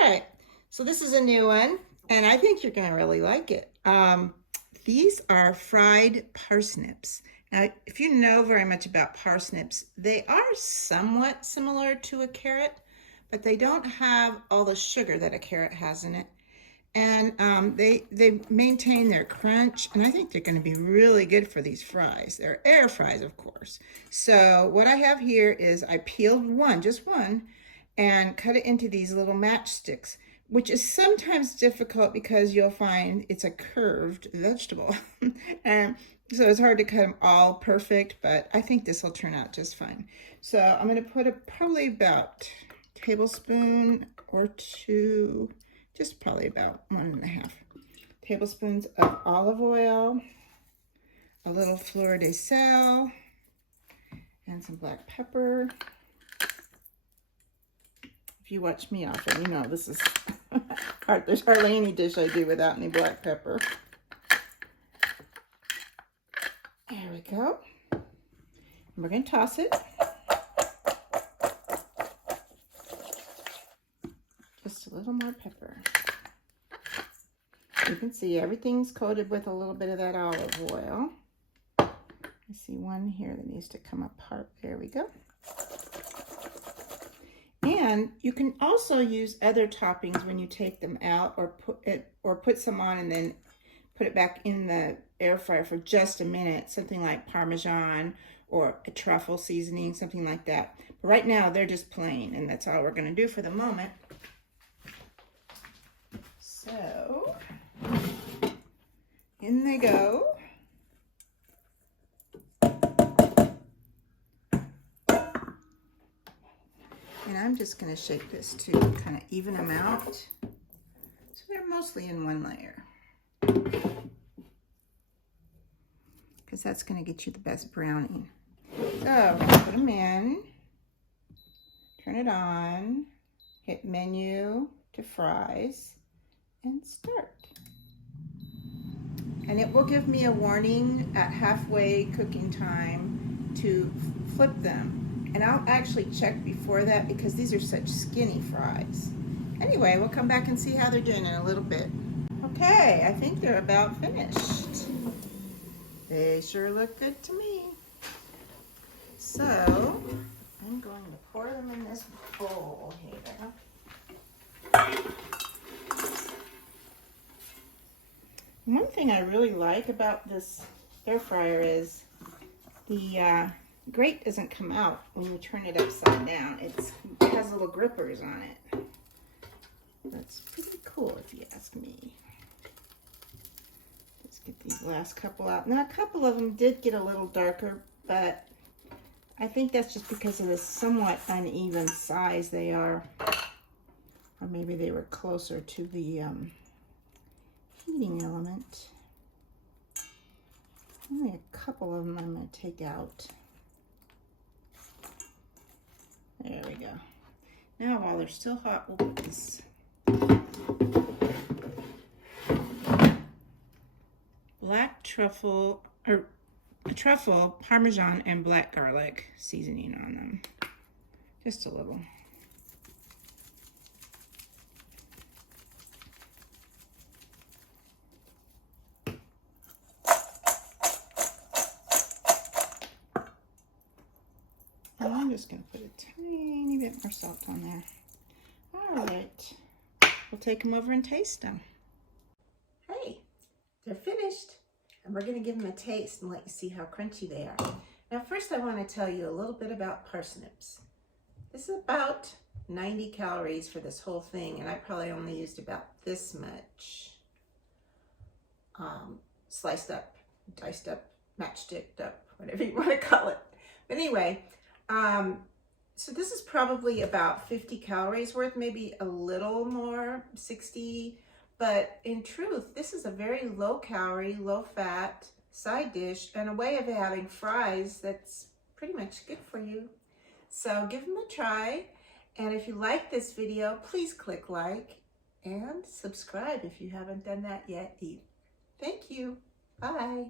right, so this is a new one, and I think you're going to really like it. These are fried parsnips. Now, if you know very much about parsnips, they are somewhat similar to a carrot, but they don't have all the sugar that a carrot has in it. And they maintain their crunch, and I think they're going to be really good for these fries. They're air fries, of course. So what I have here is I peeled one, just one, and cut it into these little matchsticks, which is sometimes difficult because you'll find it's a curved vegetable. And so it's hard to cut them all perfect, but I think this will turn out just fine. So I'm going to put probably about a tablespoon or two, just probably about 1.5 tablespoons of olive oil, a little fleur de sel, and some black pepper. If you watch me often, you know this is hard. There's hardly any dish I do without any black pepper. There we go. And we're going to toss it. Just a little more pepper. You can see everything's coated with a little bit of that olive oil. I see one here that needs to come apart. There we go. And you can also use other toppings when you take them out, or put some on and then put it back in the air fryer for just a minute. Something like Parmesan or a truffle seasoning, something like that. But right now they're just plain, and that's all we're going to do for the moment. So in they go. And I'm just going to shake this to kind of even them out. So they're mostly in one layer. Because that's going to get you the best browning. So put them in. Turn it on. Hit menu to fries. And start. And it will give me a warning at halfway cooking time to flip them. And I'll actually check before that because these are such skinny fries. Anyway, we'll come back and see how they're doing in a little bit. Okay, I think they're about finished. They sure look good to me. So, I'm going to pour them in this bowl here. One thing I really like about this air fryer is the grate doesn't come out when you turn it upside down. It has little grippers on it. That's pretty cool if you ask me. Let's get these last couple out. Now a couple of them did get a little darker, but I think that's just because of the somewhat uneven size they are. Or maybe they were closer to the heating element. Only a couple of them I'm going to take out. There we go. Now while they're still hot, we'll put this black truffle, or truffle, Parmesan, and black garlic seasoning on them. Just a little. And I'm just going to put a tiny bit more salt on there. All right, we'll take them over and taste them. Hey, they're finished, and we're going to give them a taste and let you see how crunchy they are. Now, first I want to tell you a little bit about parsnips. This is about 90 calories for this whole thing, and I probably only used about this much sliced up, diced up, matchsticked up, whatever you want to call it. But anyway, so this is probably about 50 calories worth, maybe a little more, 60, but in truth, this is a very low calorie, low fat side dish and a way of having fries that's pretty much good for you. So give them a try, and if you like this video, please click like and subscribe if you haven't done that yet either. Thank you. Bye.